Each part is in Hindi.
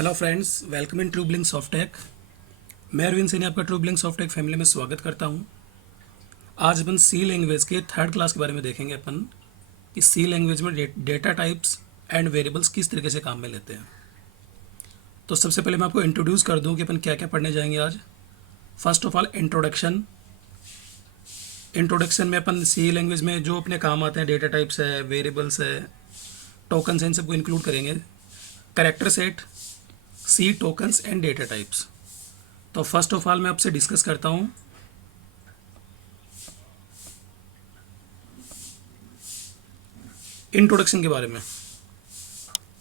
Hello friends, welcome in Trueblink Softech. मैं अरविंद सिंह आपका ट्रूब्लिंक सॉफ्टेक फैमिली में स्वागत करता हूं। आज अपन सी लैंग्वेज के थर्ड क्लास के बारे में देखेंगे अपन कि सी लैंग्वेज में डेटा टाइप्स एंड वेरिएबल्स किस तरीके से काम में लेते हैं। तो सबसे पहले मैं आपको इंट्रोड्यूस कर दूं कि अपन क्या क्या पढ़ने जाएंगे आज। First of all introduction. Introduction में अपन सी लैंग्वेज में जो अपने काम आते हैं, डेटा टाइप्स है, वेरिएबल्स है, टोकन्स है, इन सबको इंक्लूड करेंगे। Character set, C tokens and data types. तो फर्स्ट ऑफ ऑल मैं आपसे डिस्कस करता हूं इंट्रोडक्शन के बारे में।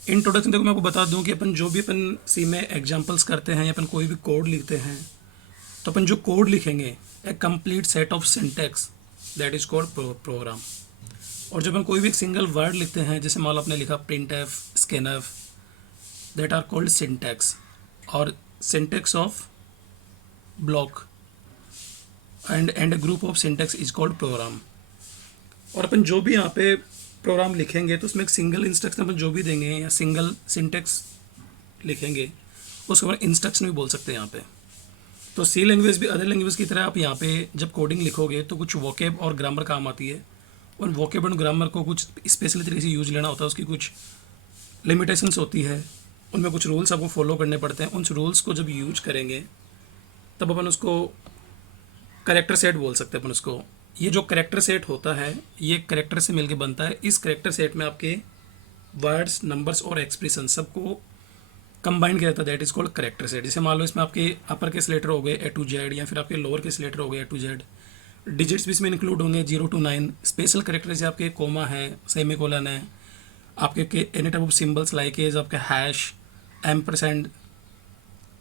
इंट्रोडक्शन देखो, मैं आपको बता दूं कि अपन जो भी अपन सी में एग्जांपल्स करते हैं या अपन कोई भी कोड लिखते हैं, तो अपन जो कोड लिखेंगे a complete set of syntax that is called program. और जब अपन कोई भी एक सिंगल वर्ड लिखते हैं, जैसे मान लो आपने लिखा printf, scanf, that are called syntax. और syntax of block and group of syntax is called program. और अपन जो भी यहाँ पे प्रोग्राम लिखेंगे तो उसमें एक सिंगल इंस्ट्रक्शन अपन जो भी देंगे या सिंगल सिंटैक्स लिखेंगे उसको अपन इंस्ट्रक्शन भी बोल सकते हैं यहाँ पे। तो सी लैंग्वेज भी अदर लैंग्वेज की तरह आप यहाँ पे जब कोडिंग लिखोगे तो कुछ वोकेब और ग्रामर काम आती है। और वोकेब और ग्रामर को कुछ स्पेशल तरीके से यूज लेना होता है, उसकी कुछ लिमिटेशंस होती है, उनमें कुछ रूल्स आपको फॉलो करने पड़ते हैं। उन रूल्स को जब यूज करेंगे तब अपन उसको करेक्टर सेट बोल सकते हैं अपन उसको। ये जो करेक्टर सेट होता है ये करेक्टर से मिलके बनता है। इस करेक्टर सेट में आपके वर्ड्स, नंबर्स और एक्सप्रेशन सबको कंबाइन किया जाता है, that is called character set. जैसे मान लो इसमें आपके अपर केस लेटर हो गए ए टू जेड, या फिर आपके लोअर केस लेटर हो गए ए टू जेड। डिजिट्स भी इसमें इंक्लूड होंगे 0 to 9। स्पेशल करेक्टर जैसे आपके कोमा है, सेमीकोलन है, आपके any type of symbols like as आपके हैश, एम्परसेंड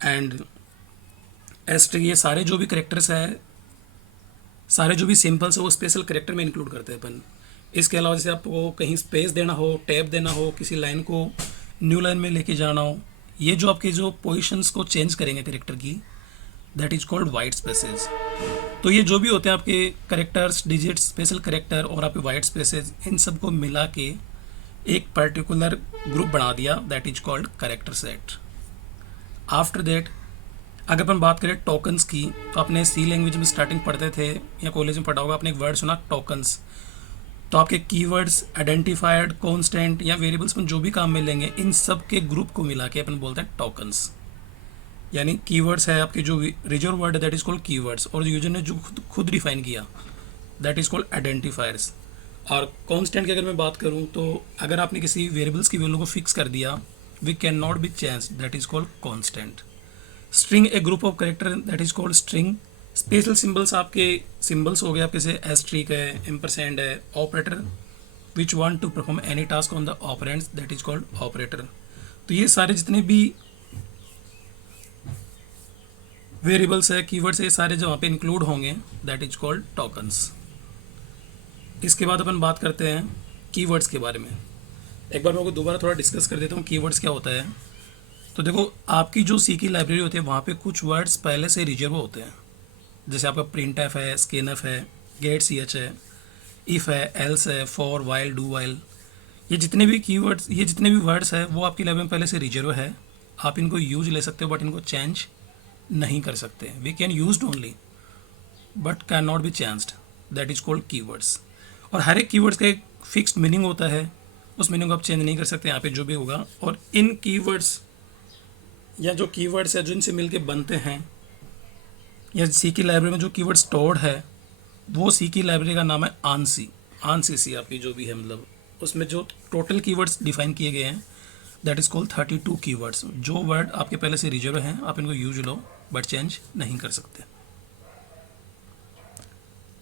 एंड एस्ट्रिक, ये सारे जो भी करेक्टर्स है, सारे जो भी सिंपल्स है वो स्पेशल करेक्टर में इंक्लूड करते हैं अपन। इसके अलावा जैसे आपको कहीं स्पेस देना हो, टैब देना हो, किसी लाइन को न्यू लाइन में लेके जाना हो, ये जो आपके जो पोजीशंस को चेंज करेंगे करेक्टर की, that is called white spaces. तो ये जो भी होते हैं आपके करेक्टर्स, डिजिट्स, स्पेशल करेक्टर और आपके वाइट स्पेसेस, इन सबको मिला के एक पर्टिकुलर ग्रुप बना दिया, that is called character set. After that अगर अपन बात करें टोकन्स की, तो आपने सी लैंग्वेज में स्टार्टिंग पढ़ते थे या कॉलेज में पढ़ा होगा, आपने एक वर्ड सुना टोकन्स। तो आपके कीवर्ड्स, आइडेंटिफायर्ड, कांस्टेंट या वेरिएबल्स में जो भी काम में लेंगे, इन सब के ग्रुप को मिला के अपन बोलते हैं टोकन्स। यानी कीवर्ड्स है आपके जो रिजर्व वर्ड है दैट इज कॉल्ड कीवर्ड्स, और यूजर ने जो खुद डिफाइन किया दैट इज कॉल्ड आइडेंटिफायर्स। और कांस्टेंट की अगर मैं बात करूँ तो अगर आपने किसी वेरिएबल्स की वैल्यू को फिक्स कर दिया, we can not be change, that is called constant. String a group of character that is called string. Special symbols आपके सिंबल्स हो गए आपके, जैसे एस्ट्रिक है, एम्परसेंड है, operator which want to perform any task on the operands that is called operator. तो ये सारे जितने भी वेरिएबल्स है, कीवर्ड्स है, ये सारे जो वहाँ पे इंक्लूड होंगे दैट इज कॉल्ड टोकन्स। इसके बाद अपन बात करते हैं कीवर्ड्स के बारे में। एक बार मैं आपको दोबारा थोड़ा डिस्कस कर देता हूँ कीवर्ड्स क्या होता है। तो देखो, आपकी जो सी की लाइब्रेरी होती है वहाँ पे कुछ वर्ड्स पहले से रिजर्व होते हैं। जैसे आपका प्रिंट एफ है, स्कैन एफ है, गेट सी एच है, इफ़ है, एल्स है, फॉर, वाइल, डू वाइल, ये जितने भी कीवर्ड्स, ये जितने भी वर्ड्स है वो आपकी लाइब्रेरी में पहले से रिजर्व है। आप इनको यूज ले सकते हो बट इनको चेंज नहीं कर सकते। We can use only but can not be changed, that is called keywords. और हर एक कीवर्ड्स का एक फिक्स्ड मीनिंग होता है, उस मीनिंग को आप चेंज नहीं कर सकते यहाँ पे जो भी होगा। और इन कीवर्ड्स या जो कीवर्ड्स है जो इनसे मिलके बनते हैं, या सी की लाइब्रेरी में जो कीवर्ड स्टोर्ड है वो सी की लाइब्रेरी का नाम है आनसी। आनसीसी आपकी जो भी है, मतलब उसमें जो टोटल कीवर्ड्स डिफाइन किए गए हैं दैट इज कॉल्ड 32 कीवर्ड्स। जो वर्ड आपके पहले से रिजर्व हैं आप इनको यूज लो बट चेंज नहीं कर सकते।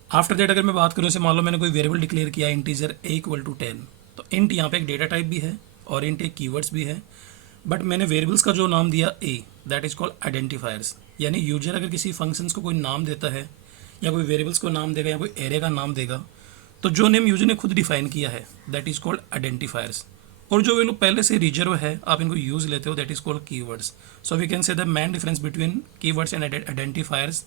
आफ्टर दैट अगर मैं बात करूँ, जैसे मान लो मैंने कोई वेरिएबल डिक्लेयर किया इंटीजर a इक्वल टू 10, तो इंट यहाँ पे एक डेटा टाइप भी है और इंट एक कीवर्ड्स भी है, बट मैंने वेरिएबल्स का जो नाम दिया a, that is called identifiers. यानी यूजर अगर किसी फंक्शंस को कोई नाम देता है या कोई वेरिएबल्स को नाम देगा या कोई एरे का नाम देगा, तो जो नेम यूजर ने खुद डिफाइन किया है दैट इज कॉल्ड आइडेंटिफायर्स। और जो वैल्यू पहले से रिजर्व है आप इनको यूज लेते हो that is called keywords. So we can say the main difference between keywords and identifiers,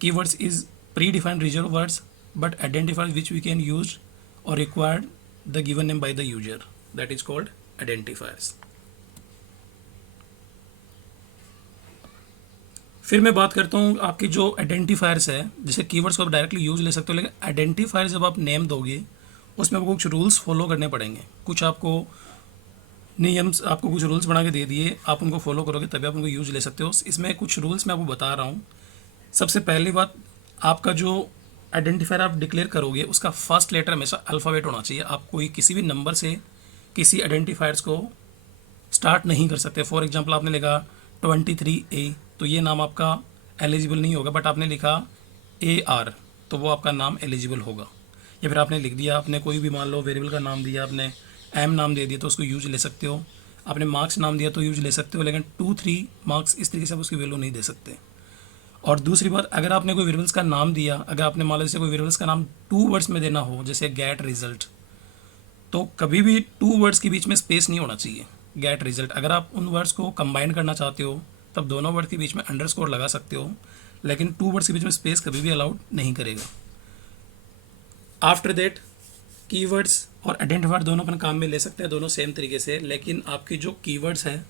keywords is predefined reserve words but identifiers which we can use or required the given name by the user, that is called identifiers. फिर मैं बात करता हूँ आपकी जो आइडेंटिफायर्स है, जैसे कीवर्ड्स को आप डायरेक्टली यूज ले सकते हो, लेकिन आइडेंटिफायर जब आप नेम दोगे उसमें आपको कुछ रूल्स फॉलो करने पड़ेंगे। कुछ आपको नियम्स, आपको कुछ रूल्स बना के दे दिए, आप उनको फॉलो करोगे तभी आप उनको यूज ले सकते हो। इसमें कुछ रूल्स मैं आपको बता रहा हूँ। सबसे पहली बात, आपका जो आइडेंटिफायर आप डिक्लेयर करोगे उसका फर्स्ट लेटर हमेशा अल्फ़ाबेट होना चाहिए। आप कोई किसी भी नंबर से किसी आइडेंटिफायर्स को स्टार्ट नहीं कर सकते। फॉर एग्जांपल आपने लिखा 23A, तो ये नाम आपका एलिजिबल नहीं होगा, बट आपने लिखा AR तो वो आपका नाम एलिजिबल होगा। या फिर आपने लिख दिया, आपने कोई भी मान लो वेरिएबल का नाम दिया, आपने M नाम दे दिया तो उसको यूज ले सकते हो। आपने मार्क्स नाम दिया तो यूज ले सकते हो, लेकिन 2-3 मार्क्स इस तरीके से आप उसकी वैल्यू नहीं दे सकते। और दूसरी बात, अगर आपने कोई वेरिएबल्स का नाम दिया, अगर आपने मान लो जैसे कोई वेरिएबल्स का नाम 2 वर्ड्स में देना हो, जैसे गेट रिजल्ट, तो कभी भी 2 वर्ड्स के बीच में स्पेस नहीं होना चाहिए। गेट रिजल्ट, अगर आप उन वर्ड्स को कंबाइन करना चाहते हो तब दोनों वर्ड के बीच में अंडरस्कोर लगा सकते हो, लेकिन 2 वर्ड्स के बीच में स्पेस कभी भी अलाउड नहीं करेगा। आफ्टर दैट, कीवर्ड्स और आइडेंटिफायर दोनों अपन काम में ले सकते हैं, दोनों सेम तरीके से, लेकिन आपकी जो कीवर्ड्स हैं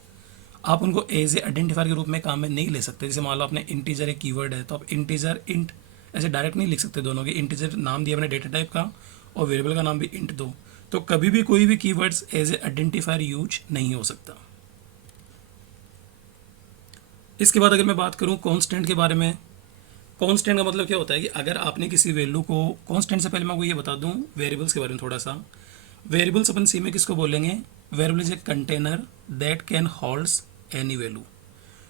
आप उनको एज ए आइडेंटिफायर के रूप में काम में नहीं ले सकते। जैसे मान लो आपने इंटीजर एक कीवर्ड है तो आप इंटीजर इंट ऐसे डायरेक्ट नहीं लिख सकते। दोनों के इंटीजर नाम दिया अपने डेटा टाइप का और वेरिएबल का नाम भी इंट दो, तो कभी भी कोई भी keywords as a identifier use नहीं हो सकता। इसके बाद अगर मैं बात करूं कांस्टेंट के बारे में, कांस्टेंट का मतलब क्या होता है कि अगर आपने किसी वैल्यू को, कांस्टेंट से पहले मैं आपको ये बता दूं वेरिएबल्स के बारे में थोड़ा सा। वेरिएबल्स अपन सी में किसको बोलेंगे? Variable is a container that can holds any value,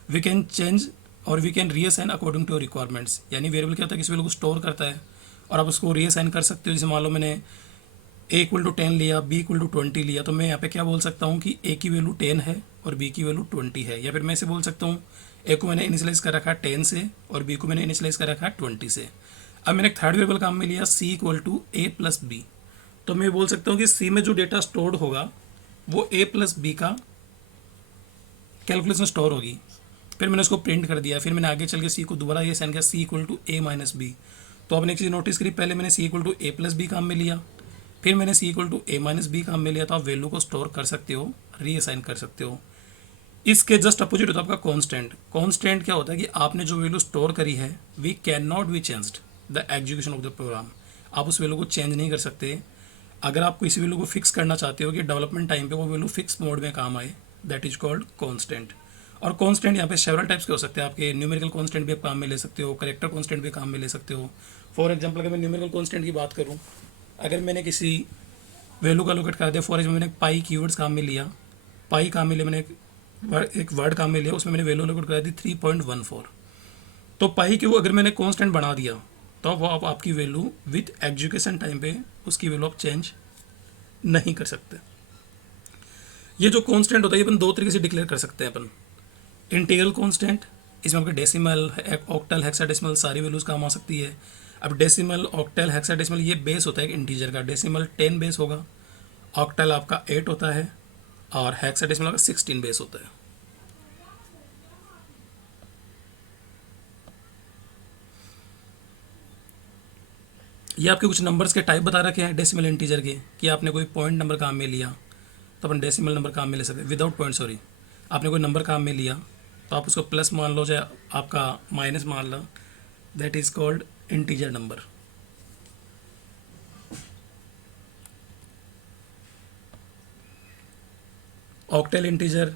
we can change और we can reassign according to requirements. यानी वेरिएबल क्या होता है, किसी वैल्यू को स्टोर करता है और आप उसको रीअसाइन कर सकते हो। जैसे मान लो मैंने a इक्वल टू 10 लिया, b इक्वल टू 20 लिया, तो मैं यहाँ पे क्या बोल सकता हूँ कि a की वैल्यू 10 है और b की वैल्यू 20 है। या फिर मैं इसे बोल सकता हूँ a को मैंने इनिशियलाइज कर रखा है 10 से और b को मैंने इनिशियलाइज कर रखा है 20 से। अब मैंने एक थर्ड वेरिएबल काम में लिया c equal to a plus B, तो मैं बोल सकता हूँ कि c में जो डेटा स्टोर्ड होगा वो a प्लस बी का कैलकुलेशन स्टोर होगी। फिर मैंने उसको प्रिंट कर दिया, फिर मैंने आगे चल के सी को दोबारा ये साइन किया c equal to a minus b. तो आपने एक चीज़ नोटिस करी, पहले मैंने c equal to a plus b काम में लिया, फिर मैंने c equal to a minus b काम में लिया। तो आप वैल्यू को स्टोर कर सकते हो, रीअसाइन कर सकते हो। इसके जस्ट अपोजिट होता है आपका कॉन्स्टेंट। कॉन्स्टेंट क्या होता है कि आपने जो वैल्यू स्टोर करी है we can not be changed the execution of the program, आप उस वैल्यू को चेंज नहीं कर सकते। अगर आप किसी वैल्यू को फिक्स करना चाहते हो कि डेवलपमेंट टाइम पे वो वैल्यू फिक्स मोड में काम आए, दैट इज कॉल्ड कॉन्स्टेंट। और कॉन्स्टेंट यहाँ पे सेवरल टाइप्स के हो सकते हैं आपके। न्यूमेरिकल कॉन्स्टेंट भी आप काम में ले सकते हो, करेक्टर कॉन्स्टेंट भी काम में ले सकते हो। फॉर एग्जाम्पल अगर मैं न्यूमेरिकल कॉन्स्टेंट की बात करूँ, अगर मैंने किसी वैल्यू का लोकेट कर दिया, फॉर एग्जाम्पल मैंने पाई कीवर्ड्स काम में लिया, पाई काम में लिया, मैंने एक वर्ड काम में लिया, उसमें मैंने वैल्यू लोकेट करा दी 3.14। तो पाई को अगर मैंने कॉन्स्टेंट बना दिया तो वो आप आपकी वैल्यू विथ एग्जीक्यूशन टाइम पे उसकी वैल्यू आप चेंज नहीं कर सकते। ये जो कॉन्स्टेंट होता है ये अपन दो तरीके से डिक्लेयर कर सकते हैं अपन। इंटीग्रल कांस्टेंट, इसमें आपके डेसिमल, ऑक्टल, हेक्साडेसिमल सारी वैल्यूज काम आ सकती है। अब डेसिमल, ऑक्टल, हेक्साडेसिमल ये बेस होता है एक इंटीजर का। डेसिमल 10 बेस होगा, ऑक्टल आपका 8 होता है और हेक्साडेसिमल आपका 16 बेस होता है। ये आपके कुछ नंबर्स के टाइप बता रखे हैं डेसिमल इंटीजर के, कि आपने कोई पॉइंट नंबर काम में लिया तो अपन डेसिमल नंबर काम में ले सकते हैं, विदाउट पॉइंट सॉरी। आपने कोई नंबर काम में लिया तो आप उसको प्लस मान लो चाहे आपका माइनस मान लो, that is called integer number. Octal integer,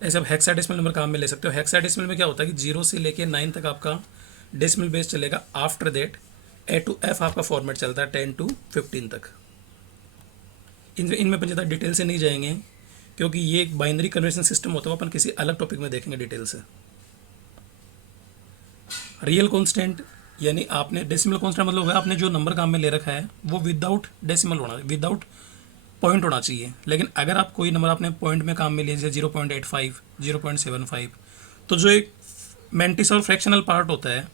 ऐसे आप हेक्साडेसिमल नंबर काम में ले सकते हो। हेक्साडेसिमल में क्या होता है कि 0 से लेके 9 तक आपका डेसिमल बेस चलेगा। After that A to F आपका फॉर्मेट चलता है 10 to 15 तक। इनमें अपन ज़्यादा डिटेल से नहीं जाएंगे क्योंकि ये एक बाइनरी कन्वर्जन सिस्टम होता है, अपन किसी अलग टॉपिक में देखेंगे डिटेल से। रियल कांस्टेंट यानी आपने डेसिमल कांस्टेंट मतलब होगा आपने जो नंबर काम में ले रखा है वो विदाउट डेसिमल होना, विदाउट पॉइंट होना चाहिए। लेकिन अगर आप कोई नंबर आपने पॉइंट में काम में लिया जैसे 0.85, 0.75, तो जो एक मेंटिस और फ्रैक्शनल पार्ट होता है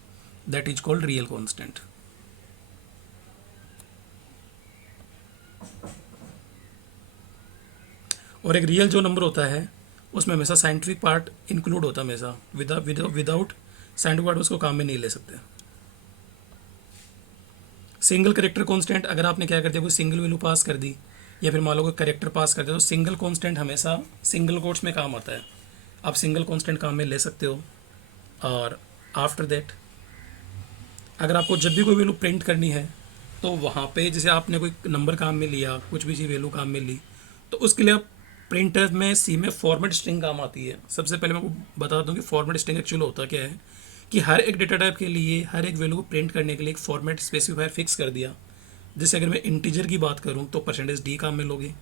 that is called real constant. और एक रियल जो नंबर होता है उसमें हमेशा साइंटिफिक पार्ट इंक्लूड होता है हमेशा। विदाउट साइंटिफिक पार्ट उसको काम में नहीं ले सकते। सिंगल करेक्टर कांस्टेंट, अगर आपने क्या कर दिया कोई सिंगल वैल्यू पास कर दी, या फिर मान लो कोई करेक्टर पास करते हो, तो सिंगल कांस्टेंट हमेशा सिंगल कोट्स में काम आता है। आप सिंगल कांस्टेंट काम में ले सकते हो। और आफ्टर दैट अगर आपको जब भी कोई वैल्यू प्रिंट करनी है, तो वहाँ पे जैसे आपने कोई नंबर काम में लिया, कुछ भी चीज़ वैल्यू काम में ली, तो उसके लिए आप प्रिंटर में सी में फॉर्मेट स्ट्रिंग काम आती है। सबसे पहले मैं आपको बता दूं कि फॉर्मेट स्ट्रिंग एक्चुअली होता क्या है, कि हर एक डेटा टाइप के लिए, हर एक वैल्यू को प्रिंट करने के लिए एक फॉर्मेट स्पेसिफायर फिक्स कर दिया। जैसे अगर मैं इंटीजर की बात करूँ तो परसेंटेज डी काम में लोगे,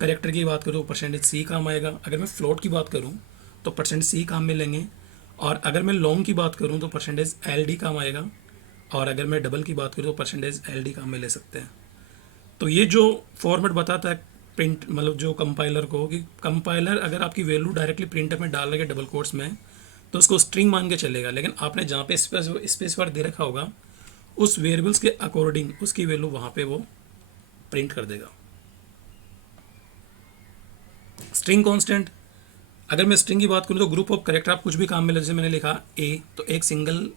करेक्टर की बात करूँ तो परसेंटेज सी काम आएगा, अगर मैं फ्लोट की बात करूँ तो परसेंटेज सी काम में लेंगे, और अगर मैं लॉन्ग की बात करूँ तो परसेंटेज एल डी काम आएगा, और अगर मैं डबल की बात करूँ तो परसेंटेज एल डी काम में ले सकते हैं। तो ये जो फॉर्मेट बताता है प्रिंट, मतलब जो कंपाइलर को, कि कंपाइलर अगर आपकी वैल्यू डायरेक्टली प्रिंटर में डाल रहा है डबल कोट्स में, तो उसको स्ट्रिंग मान के चलेगा, लेकिन आपने जहाँ पे स्पेसिफायर दे रखा होगा उस वेरिएबल्स के अकॉर्डिंग उसकी वैल्यू वहाँ पे वो प्रिंट कर देगा। स्ट्रिंग कांस्टेंट, अगर मैं स्ट्रिंग की बात करूँ तो ग्रुप ऑफ करेक्टर आप कुछ भी काम में ले, जैसे मैंने लिखा ए, तो एक सिंगल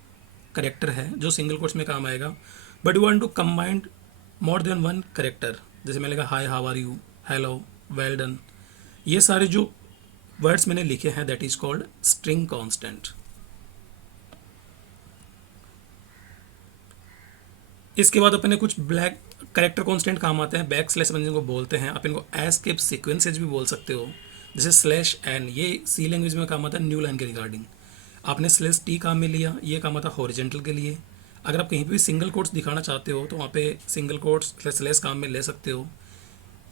करेक्टर है जो सिंगल कोट्स में काम आएगा। But you want to combine more than one character, जैसे मैंने लिखा hi, how are you, hello, well done, ये सारे जो वर्ड्स मैंने लिखे हैं that is called string constant. इसके बाद अपने कुछ ब्लैक करेक्टर कांस्टेंट काम आते हैं, बैक स्लैश अपन जिनको बोलते हैं, आप इनको एस्केप सीक्वेंसेज भी बोल सकते हो। जैसे स्लैश एन, ये सी लैंग्वेज में काम आता है न्यू लाइन के रिगार्डिंग। आपने स्लैश टी काम में लिया, ये काम आता है हॉरिजेंटल के लिए। अगर आप कहीं पे भी सिंगल कोट्स दिखाना चाहते हो तो वहाँ पे सिंगल कोट्स स्लैश काम में ले सकते हो।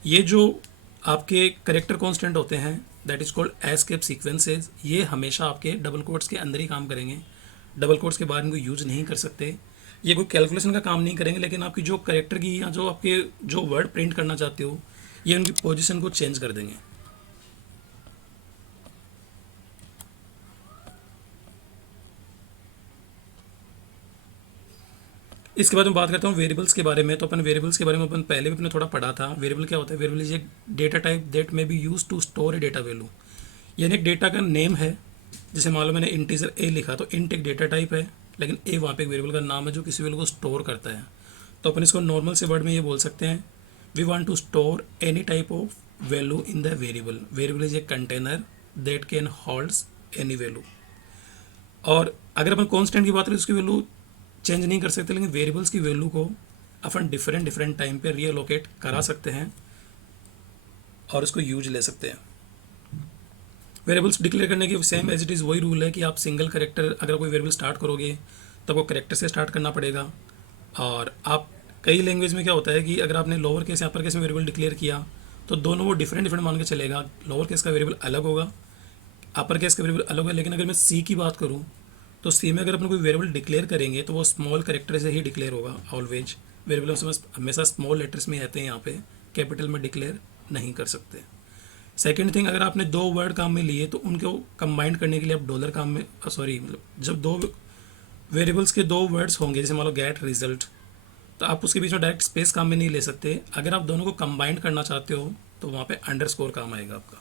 ये जो आपके करेक्टर कांस्टेंट होते हैं that is called escape sequences, ये हमेशा आपके डबल कोट्स के अंदर ही काम करेंगे, डबल कोट्स के बाहर इनको यूज नहीं कर सकते। ये कोई कैलकुलेशन का काम नहीं करेंगे, लेकिन आपकी जो करेक्टर की या जो आपके जो वर्ड प्रिंट करना चाहते हो, ये उनकी पोजीशन को चेंज कर देंगे। इसके बाद मैं बात करता हूँ वेरिएबल्स के बारे में। तो अपन वेरिएबल्स के बारे में अपन पहले भी अपने थोड़ा पढ़ा था। वेरिएबल क्या होता है? वेरिएबल इज एक data type that may be use to store a data value, यानी एक डेटा का नेम है। जैसे मान लो मैंने इंटीजर ए लिखा, तो इंट एक डेटा टाइप है, लेकिन ए वहाँ पे एक वेरिएबल का नाम है जो किसी वैल्यू को स्टोर करता है। तो अपन इसको नॉर्मल से वर्ड में ये बोल सकते हैं, we want to store any type of value in the variable. Variable is a container that can holds any value. और अगर अपन कॉन्स्टेंट की बात करें तो उसकी वैल्यू चेंज नहीं कर सकते, लेकिन वेरिएबल्स की वैल्यू को अपन डिफरेंट डिफरेंट टाइम पे रीअलोकेट करा सकते हैं और उसको यूज ले सकते हैं। वेरिएबल्स डिक्लेयर करने की सेम एज इट इज़ वही रूल है कि आप सिंगल करेक्टर, अगर कोई वेरिएबल स्टार्ट करोगे तो वो करेक्टर से स्टार्ट करना पड़ेगा। और आप कई लैंग्वेज में क्या होता है कि अगर आपने लोअर केस या अपर केस में वेरिएबल डिक्लेयर किया तो दोनों वो डिफरेंट डिफरेंट मान के चलेगा। लोअर केस का वेरिएबल अलग होगा, अपर केस का वेरिएबल अलग होगा। लेकिन अगर मैं सी की बात करूँ तो सी में अगर अपन कोई वेरिएबल डिक्लेयर करेंगे तो वो स्मॉल करेक्टर से ही डिक्लेयर होगा ऑलवेज। वेरिएबल हमेशा स्मॉल लेटर्स में आते हैं, यहाँ पे कैपिटल में डिक्लेयर नहीं कर सकते। सेकेंड थिंग, अगर आपने दो वर्ड काम में लिए तो उनको कंबाइन करने के लिए आप डॉलर काम में सॉरी मतलब जब दो वेरिएबल्स के दो वर्ड्स होंगे, जैसे मान लो गेट रिजल्ट, तो आप उसके बीच में डायरेक्ट स्पेस काम में नहीं ले सकते। अगर आप दोनों को कंबाइन करना चाहते हो तो वहाँ पे अंडरस्कोर काम आएगा आपका।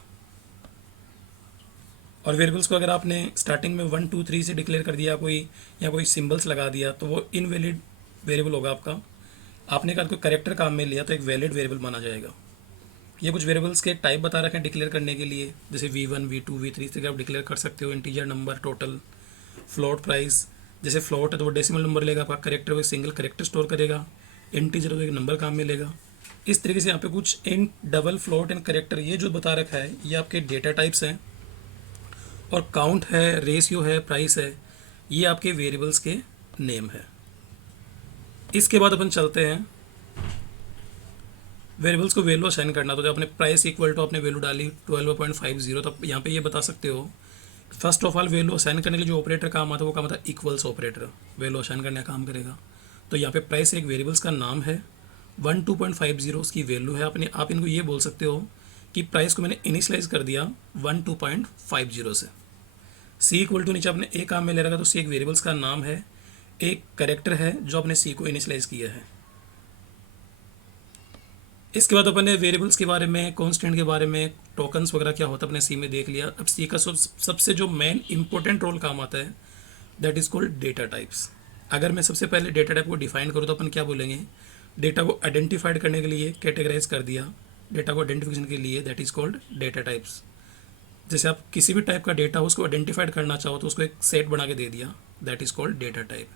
और वेरिएबल्स को अगर आपने स्टार्टिंग में 1 2 3 से डिक्लेयर कर दिया कोई, या कोई सिंबल्स लगा दिया, तो वो इनवैलिड वेरिएबल होगा आपका। आपने अगर कोई करेक्टर काम में लिया तो एक वैलिड वेरिएबल माना जाएगा। ये कुछ वेरिएबल्स के टाइप बता रखे हैं डिक्लेयर करने के लिए, जैसे V1 V2 V3 से आप डिक्लेयर कर सकते हो। Integer, number, total, float, price. जैसे फ्लोट है तो वो डेसिमल नंबर लेगा आपका, करेक्टर वो सिंगल करेक्टर स्टोर करेगा, इंटीजर तो एक नंबर काम में लेगा। इस तरीके से यहाँ पे कुछ int, double, float and character ये जो बता रखा है ये आपके डेटा टाइप्स हैं। और काउंट है, रेशियो है, प्राइस है, ये आपके वेरिएबल्स के नेम है। इसके बाद अपन चलते हैं वेरिएबल्स को वैल्यू असाइन करना। तो जब आपने प्राइस इक्वल टू आपने वैल्यू डाली 12.50, तो यहाँ पे ये बता सकते हो first of all value assign करने के लिए जो ऑपरेटर काम आता है वो काम आता है इक्वल्स ऑपरेटर, वैल्यू असाइन करने का काम करेगा। तो यहाँ पे प्राइस एक वेरिएबल्स का नाम है, 12.50 उसकी वैल्यू है। आप इनको ये बोल सकते हो कि प्राइस को मैंने इनिशलाइज कर दिया 12.50 से। सी इक्वल टू नीचे आपने ए काम में ले रखा, तो सी एक वेरिएबल्स का नाम है, एक करेक्टर है जो आपने सी को इनिशलाइज किया है। इसके बाद अपन ने वेरिएबल्स के बारे में, कॉन्स्टेंट के बारे में, टोकन्स वगैरह क्या होता है अपने सी में देख लिया। अब सी का सबसे जो मेन इंपॉर्टेंट रोल काम आता है that is called data types. अगर मैं सबसे पहले डेटा टाइप को डिफाइन करूँ तो अपन क्या बोलेंगे, डेटा को आइडेंटिफाइड करने के लिए कैटेगराइज कर दिया डेटा को आइडेंटिफिकेशन के लिए, that is called data types. जैसे आप किसी भी टाइप का डेटा हो उसको आइडेंटिफाइड करना चाहो तो उसको एक सेट बना के दे दिया, that is called data type.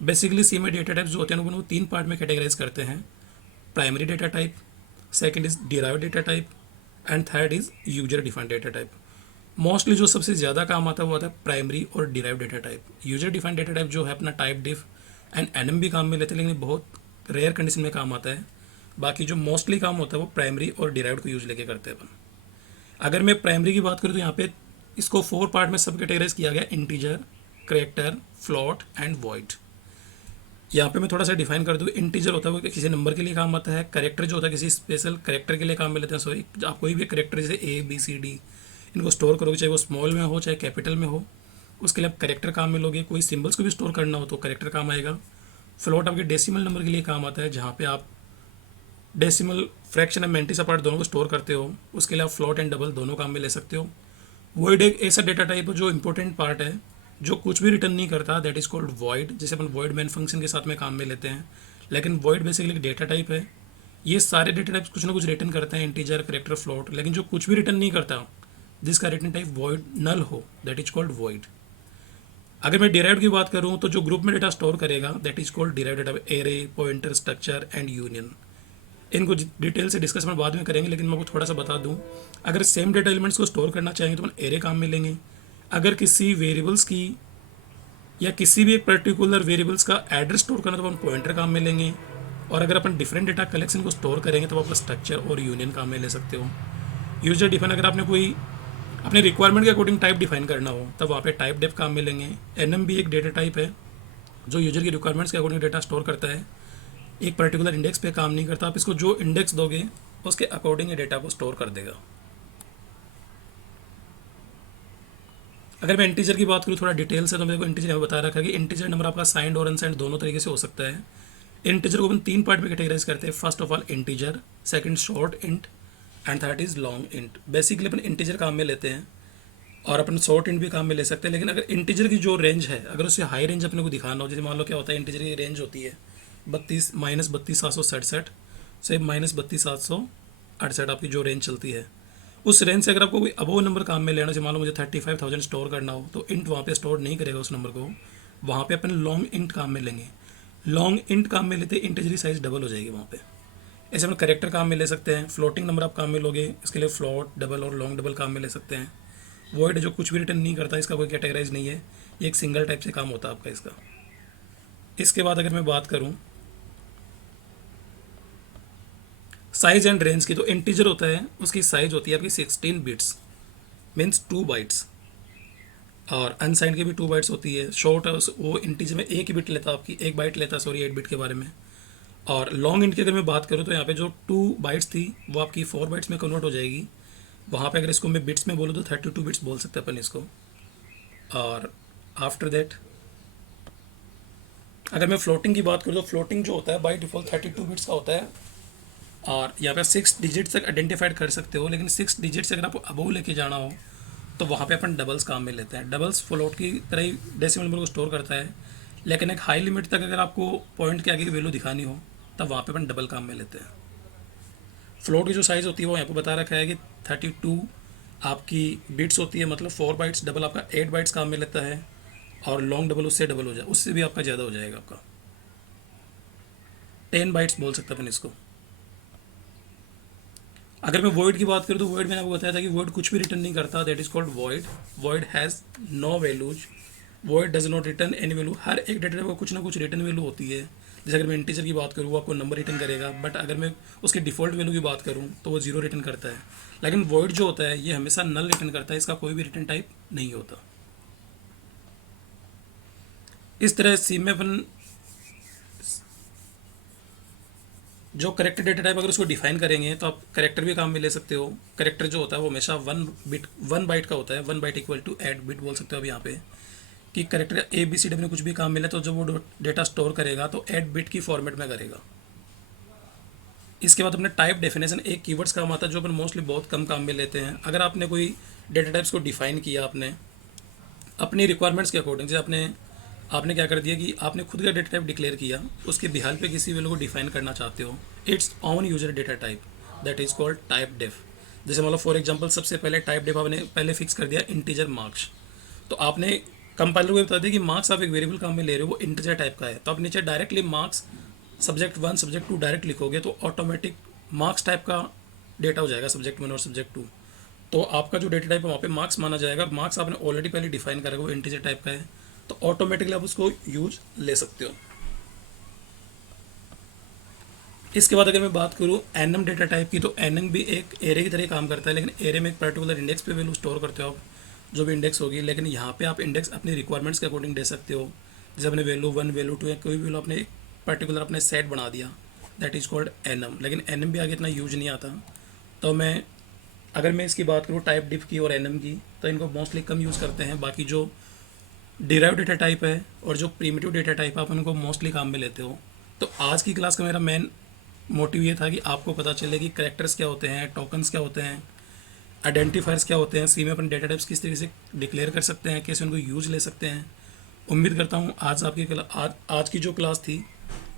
Basically C में डेटा टाइप्स जो होते हैं उनको तीन पार्ट में कैटेगराइज करते हैं, primary data type, second is derived data type and third is user defined data type. Mostly जो सबसे ज़्यादा काम आता है वो आता है प्राइमरी और derive data type. User defined data type जो है अपना टाइप डिफ एंड एनएम भी काम में लेते हैं, लेकिन बहुत रेयर कंडीशन में काम आता है। बाकी जो मोस्टली काम होता है वो प्राइमरी और डिराइव्ड को यूज लेके करते हैं अपन। अगर मैं प्राइमरी की बात करूँ तो यहाँ पे इसको 4 पार्ट में सब कैटेगराइज किया गया, integer, character, float and void. यहाँ पे मैं थोड़ा सा डिफाइन कर दूँ, इंटीजर होता है वो किसी नंबर के लिए काम आता है, करेक्टर जो होता है किसी स्पेशल करेक्टर के लिए काम में लेते हैं। सॉरी, आप कोई भी करेक्टर जैसे ए बी सी डी इनको स्टोर करोगे, चाहे वो स्मॉल में हो चाहे कैपिटल में हो, उसके लिए आप करेक्टर काम में लोगे। कोई सिंबल्स को भी स्टोर करना हो तो करेक्टर काम आएगा। फ्लोट आपके डेसिमल नंबर के लिए काम आता है, जहाँ पे आप decimal fraction and mantis apart दोनों को स्टोर करते हो, उसके लिए आप फ्लोट एंड डबल दोनों काम में ले सकते हो। वॉइड एक ऐसा डेटा टाइप है जो इंपॉर्टेंट पार्ट है, जो कुछ भी रिटर्न नहीं करता, दैट इज़ कॉल्ड वॉइड। जैसे अपन वॉइड मेन फंक्शन के साथ में काम में लेते हैं, लेकिन वॉइड बेसिकली एक डेटा टाइप है। ये सारे डेटा टाइप्स कुछ ना कुछ रिटर्न करते हैं, इंटीजर, करेक्टर, फ्लोट, लेकिन जो कुछ भी रिटर्न नहीं करता, जिसका रिटर्न टाइप वॉइड नल हो, दैट इज कॉल्ड वॉइड। अगर मैं डिराइव्ड की बात करूँ तो जो ग्रुप में डेटा स्टोर करेगा, that is called derived data, array, pointer, structure and union. इनको डिटेल से डिस्कस हम बाद में करेंगे, लेकिन मैं आपको थोड़ा सा बता दूं, अगर सेम डेटा एलिमेंट्स को स्टोर करना चाहेंगे तो अपन एरे काम में लेंगे। अगर किसी वेरिएबल्स की या किसी भी एक पर्टिकुलर वेरिएबल्स का एड्रेस स्टोर करना तो अपन पॉइंटर काम में लेंगे। और अगर अपन डिफरेंट डेटा कलेक्शन को स्टोर करेंगे तो आप स्ट्रक्चर और यूनियन काम में ले सकते हो। यूजर डिफाइन, अगर आपने कोई अपने रिक्वायरमेंट के अकॉर्डिंग टाइप डिफाइन करना हो तब वहाँ पे टाइप डेफ काम में लेंगे। एनएम भी एक डेटा टाइप है जो यूजर की रिक्वायरमेंट्स के अकॉर्डिंग डेटा स्टोर करता है, एक पर्टिकुलर इंडेक्स पे काम नहीं करता। आप इसको जो इंडेक्स दोगे उसके अकॉर्डिंग ये डेटा को स्टोर कर देगा। अगर मैं इंटीजर की बात करूँ थोड़ा डिटेल से, तो मेरे को इंटीजर यहाँ बता रखा है कि इंटीजर नंबर आपका साइंड और अनसाइंड दोनों तरीके से हो सकता है। इंटीजर को अपन 3 पार्ट में कैटेगराइज करते हैं, first of all integer, second short int and third is long int. Basically upon integer काम में लेते हैं और अपन शॉर्ट इंट भी काम में ले सकते हैं, लेकिन अगर इंटीजर की जो रेंज है अगर उससे हाई रेंज अपने को दिखाना हो, जैसे मान लो क्या होता है, इंटीजर की रेंज होती है 32 से -32,768 आपकी जो रेंज चलती है, उस रेंज से अगर आपको कोई अबव नंबर काम में लेना, जैसे मान लो मुझे 35,000 स्टोर करना हो तो इंट वहाँ पे स्टोर नहीं करेगा उस नंबर को, वहाँ पे अपन लॉन्ग इंट काम में लेंगे। लॉन्ग इंट काम में लेते इंटीजर की साइज डबल हो जाएगी वहाँ पे। ऐसे अपन करेक्टर काम में ले सकते हैं, फ्लोटिंग नंबर आप काम में लोगे, इसके लिए फ्लोट, डबल और लॉन्ग डबल काम में ले सकते हैं। वॉइड जो कुछ भी रिटर्न नहीं करता, इसका कोई कैटेगराइज नहीं है, ये एक सिंगल टाइप से काम होता है आपका इसका। इसके बाद अगर मैं बात करूँ साइज एंड रेंज की, तो इंटीजर होता है उसकी साइज होती है आपकी 16 बिट्स मीन्स 2 बाइट्स, और अनसाइंड की भी 2 बाइट्स होती है। शॉर्ट है वो इंटीजर में 1 बिट लेता है, आपकी 1 बाइट लेता है, सॉरी 8 बिट के बारे में। और लॉन्ग इंट की अगर मैं बात करूँ तो यहाँ पे जो 2 बाइट्स थी वो आपकी 4 बाइट्स में कन्वर्ट हो जाएगी। वहाँ पे अगर इसको मैं बिट्स में बोलूँ तो 32 बिट्स बोल सकते हैं अपन इसको। और आफ्टर दैट अगर मैं फ्लोटिंग की बात करूँ तो फ्लोटिंग जो होता है बाई डिफ़ॉल्ट 32 बिट्स का होता है, और यहाँ पे 6 डिजिट्स तक आइडेंटिफाइड कर सकते हो, लेकिन 6 डिजिट से अगर आपको अबव लेके जाना हो तो वहाँ पे अपन डबल्स काम में लेते हैं। डबल्स फ्लोट की तरह ही डेसिमल नंबर को स्टोर करता है, लेकिन एक हाई लिमिट तक अगर आपको पॉइंट के आगे की वैल्यू दिखानी हो तब वहाँ पे अपन डबल काम में लेते हैं। फ्लोट की जो साइज़ होती है वो यहाँ पे बता रखा है कि 32 आपकी बिट्स होती है, मतलब 4 बाइट्स, डबल आपका 8 बाइट्स काम में लेता है, और लॉन्ग डबल उससे डबल हो जाए, उससे भी आपका ज़्यादा हो जाएगा, आपका 10 बाइट्स बोल सकते हैं अपन इसको। अगर मैं वॉइड की बात करूँ तो वॉइड मैंने आपको बताया था कि वॉइड कुछ भी रिटर्न नहीं करता, that is called void. Void has no values, void does not return any value. हर एक डेटा को कुछ ना कुछ रिटर्न वैल्यू होती है। जैसे अगर मैं इंटीजर की बात करूँ वो आपको नंबर रिटर्न करेगा, बट अगर मैं उसकी डिफ़ॉल्ट वैल्यू की बात करूँ तो वो 0 रिटर्न करता है। लेकिन वॉइड जो होता है ये हमेशा नल रिटर्न करता है, इसका कोई भी रिटर्न टाइप नहीं होता। इस तरह सी में अपन जो करेक्टर डेटा टाइप अगर उसको डिफाइन करेंगे तो आप करेक्टर भी काम में ले सकते हो। करेक्टर जो होता है वो हमेशा 1 बाइट का होता है, 1 बाइट इक्वल टू 8 बिट बोल सकते हो अब यहाँ पे, कि character A B C D में कुछ भी काम मिले तो जब वो डेटा स्टोर करेगा तो 8 बिट की फॉर्मेट में करेगा। इसके बाद अपने टाइप डेफिनेशन एक कीवर्ड्स काम आता है जो अपन मोस्टली बहुत कम काम में लेते हैं। अगर आपने कोई डेटा टाइप्स को डिफाइन किया आपने अपनी रिक्वायरमेंट्स के अकॉर्डिंग, जैसे आपने क्या कर दिया कि आपने खुद का डेटा टाइप डिक्लेयर किया, उसके बिहाल पे किसी वैल्यू को डिफाइन करना चाहते हो, it's on user data type, that is called typedef. जैसे मतलब फॉर एग्जांपल सबसे पहले टाइप डिफ आपने पहले फिक्स कर दिया इंटीजर मार्क्स, तो आपने कंपाइलर को बता दिया कि मार्क्स आप एक वेरिएबल काम में ले रहे हो वो इंटीजर टाइप का है, तो आप नीचे directly marks subject 1 subject 2 direct लिखोगे तो ऑटोमेटिक मार्क्स टाइप का डेटा हो जाएगा सब्जेक्ट 1 और सब्जेक्ट 2। तो आपका जो डेटा टाइप है वहाँ पे मार्क्स माना जाएगा, और मार्क्स आपने ऑलरेडी पहले डिफाइन करा है वो इंटीजर टाइप का है, तो ऑटोमेटिकली आप उसको यूज ले सकते हो। इसके बाद अगर मैं बात करूँ एनएम डेटा टाइप की, तो एनएम भी एक एरे की तरह काम करता है, लेकिन एरे में एक पर्टिकुलर इंडेक्स पे वैल्यू स्टोर करते हो आप, जो भी इंडेक्स होगी, लेकिन यहाँ पे आप इंडेक्स अपनी रिक्वायरमेंट्स के अकॉर्डिंग दे सकते हो। जैसे अपने वैल्यू 1 वैल्यू 2 या कोई भी वैल्यू अपने एक पर्टिकुलर अपने सेट बना दिया, दैट इज़ कॉल्ड एनएम। लेकिन एनएम भी आगे इतना यूज नहीं आता। तो मैं अगर मैं इसकी बात करूँ टाइप डिफ की और एनएम की, तो इनको मोस्टली कम यूज़ करते हैं। बाकी जो डिराइव डेटा टाइप है और जो प्रीमिटिव डेटा टाइप है आप उनको मोस्टली काम में लेते हो। तो आज की क्लास का मेरा मेन मोटिव ये था कि आपको पता चले कि करेक्टर्स क्या होते हैं, टोकन्स क्या होते हैं, आइडेंटिफायर्स क्या होते हैं, सी में अपन डेटा टाइप्स किस तरीके से डिक्लेयर कर सकते हैं, कैसे उनको यूज ले सकते हैं। उम्मीद करता हूँ आज की जो क्लास थी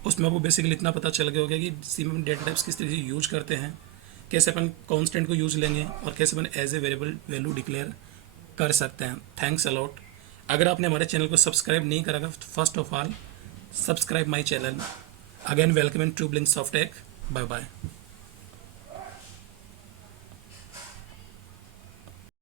उसमें आपको बेसिकली इतना पता चल गया होगा कि सी में अपन डेटा टाइप्स किस तरीके से यूज करते हैं, कैसे अपन कॉन्स्टेंट को यूज लेंगे और कैसे अपन as a variable value declare कर सकते हैं। Thanks a lot. अगर आपने हमारे चैनल को सब्सक्राइब नहीं करा, first of all subscribe my channel. Again welcome in Trueblink Softech. Bye bye.